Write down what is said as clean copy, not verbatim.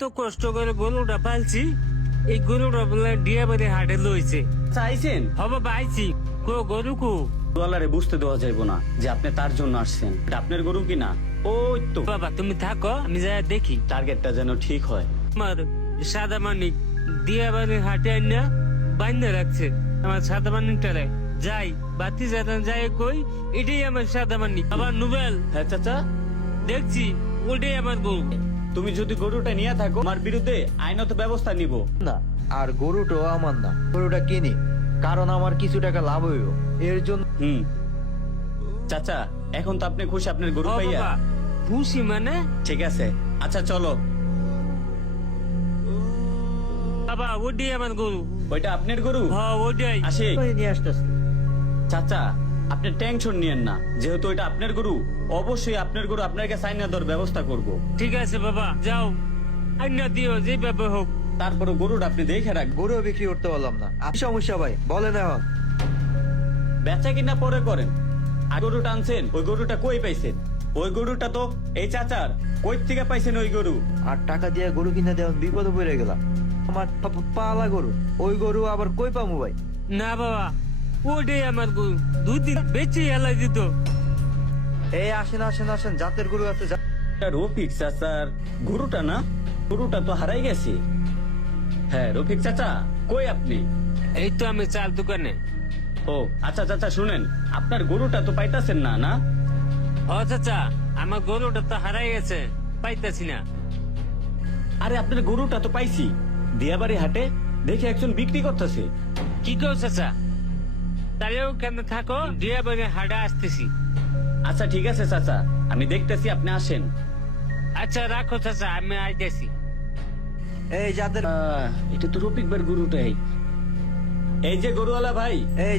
এত কষ্ট করে গরুটা পালছি, এই গরুটা বলে ডিয়া বাড়ি হাটে লইছে। চাইছেন হবে পাইছি, গরু কো দোয়ালারে বুঝতে দেওয়া যাইব না যে আপনি তার জন্য আসছেন। এটা আপনার গরু কিনা? ওই তো বাবা তুমি থাকো, আমি যাই দেখি। টার্গেটটা যেন ঠিক হয়। আমার সাদা মানিক দিয়া বাড়ি হাটে আইনা বান্ধা রাখছে আমার সাদা মানিকটারে। যাই বাতি যাতাম যাই কই, এটাই আমার সাদা মানিক। আবার নুবেল হ্যাঁ চাচা, দেখছি ওটাই আমার গরু। তুমি যদি গরুটা নিয়ে থাকো আমার বিরুদ্ধে আইনত ব্যবস্থা নিব। না, আর গরুটাও আমার না, গরুটা কিনি, কারণ আমার কিছু টাকা লাভ হইব এর জন্য। চাচা এখন তো আপনি খুশি আপনার গরু ও পাইয়া? বাবা, খুশি মানে? ঠিক আছে, আচ্ছা চলো। বাবা ওটাই আমার গরু। ওইটা আপনার গরু? হ্যাঁ ওটাই। আসি নিয়ে আসতেছি। চাচা আপনি টেনশন নিয়েন না, যেহেতু এটা আপনার গরু, অবশ্যই আপনার গরু আপনাকে সাইন দেওয়ার ব্যবস্থা করব। ঠিক আছে বাবা, যাও আইনা দিও যেভাবে হোক। তারপরে গরুটা আপনি দেখে রাখবেন। গরু বিক্রি করতে পারলাম না, কি সমস্যা ভাই বলেন এখন? বেচা কিনা পরে করেন। আর গরুটা আনছেন, ওই গরুটা কই পাইছেন? ওই গরুটা তো এই চাচার। কই থেকে পাইছেন ওই গরু? আর টাকা দিয়ে গরু কিনে দেওয়া বিপদে পড়ে গেলাম। আমার পালা গরু, ওই গরু আবার কই পামু ভাই? না বাবা, ওটাই আমার গরু, 2 দিন বেঁচে এলাই দিত। এই আসেন আসেন আসেন, জাতের গরু আছে। এটা রফিক চাচার গরুটা না? গরুটা তো হারাই গেছে। হ্যাঁ রফিক চাচা, কই আপনি? এই তো আমি চাল দোকানে। ও আচ্ছা চাচা শুনেন, আপনার গরুটা তো পাইতাছেন না না? ও চাচা, আমার গরুটা তো হারাই গেছে, পাইতাছি না। আরে আপনার গরুটা তো পাইছি, দিয়াবাড়ি হাটে দেখে একজন বিক্রি করতেছে। কি কও চাচা? তাহলে ওখানে থাকো, ডিয়া বাড়ি হাটে আসতেছি। আচ্ছা ঠিক আছে চাচা, আমি দেখতেছি, আপনি আসেন। আচ্ছা রাখো চাচা, আমি আইতেছি। এই জাতের, এটা তো রফিক ভাইয়ের গরুটাই। এই যে গরুওয়ালা ভাই, এই